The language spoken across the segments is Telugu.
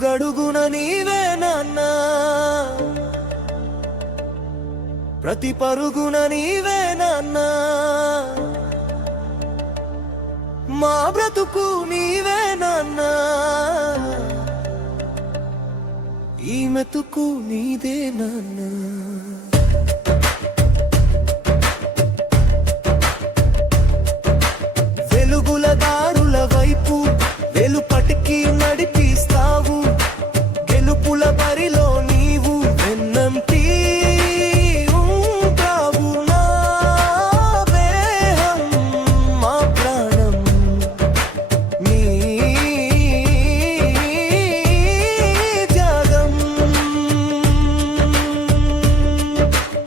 అడుగడుగున నీవే నాన్నా, ప్రతి పరుగున నీవే నాన్నా, మా బ్రతుకు నీవే నాన్నా, ఈ మెతుకు నీదే నాన్నా. వెలుగుల దారుల వైపు వెలుపటికి నడిపిస్తావు, గెలుపుల బరిలో నీవు వెన్నంటి ఉంటావు. నా దేహం మా ప్రాణం నీ త్యాగం.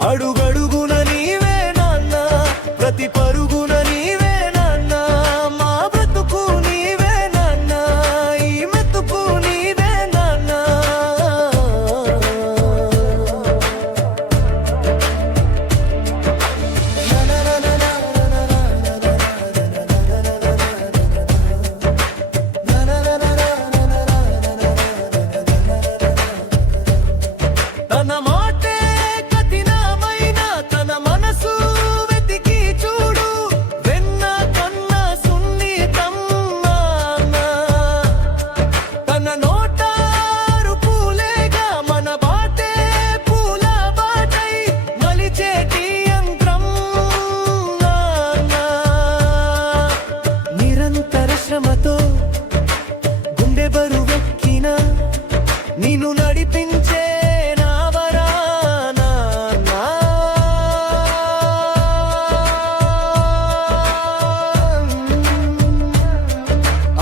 అడుగడుగున నీవే నాన్న, ప్రతి పరుగున నీవే నాన్న, మా బ్రతుకు నీవే నాన్న, ఈ మెతుకు నీదే నాన్న. తన మాటే కఠినమైన తన మనసు వెతికి చూడు, వెన్న కన్న సున్నితం నాన్న. తన నోటారు పూలేగా మన బాటే పూల బాటై మలిచేటి యంత్రం నాన్న. నిరంతర శ్రమతో గుండె బరువెక్కిన నిన్ను నడిపించే నావరా నాన్న.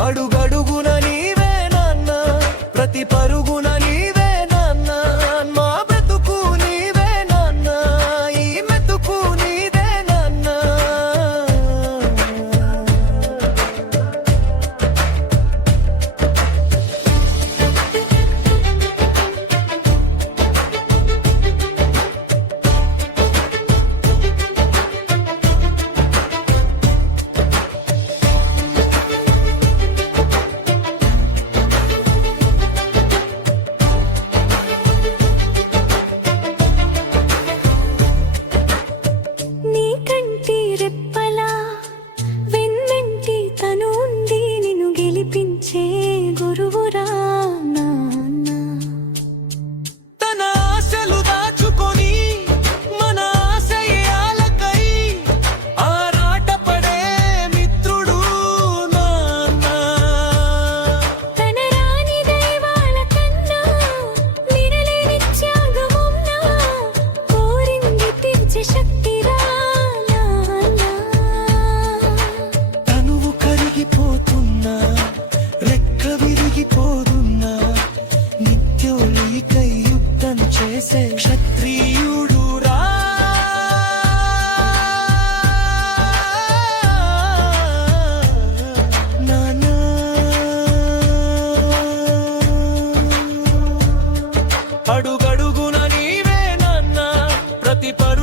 అడుగడుగున నీవే నాన్న, ప్రతి పరుగున నీవే నాన్న, మా బ్రతుకు నీవే నాన్న, ఈ మెతుకు నీదే నాన్న. నీ కంటి రెప్పలా వెన్నంటి తను ఉండి నిన్ను గెలిపించే గురువురా నాన్న. తన ఆశలు దాచుకొని మన ఆశయాలకై ఆరాటపడే మిత్రుడు నాన్న. తన రాని దైవాల కన్నా వినలేని త్యాగమున్నా కోరింది తీర్చే శక్తిరా నాన్న. తనువు కరిగిపోతున్నా, రెక్క విరిగిపోతున్నా, నిత్యోలీకై యుద్ధం చేసే క్షత్రియుడు రా. నానా అడుగడుగున నీవే నాన్న, ప్రతి పరు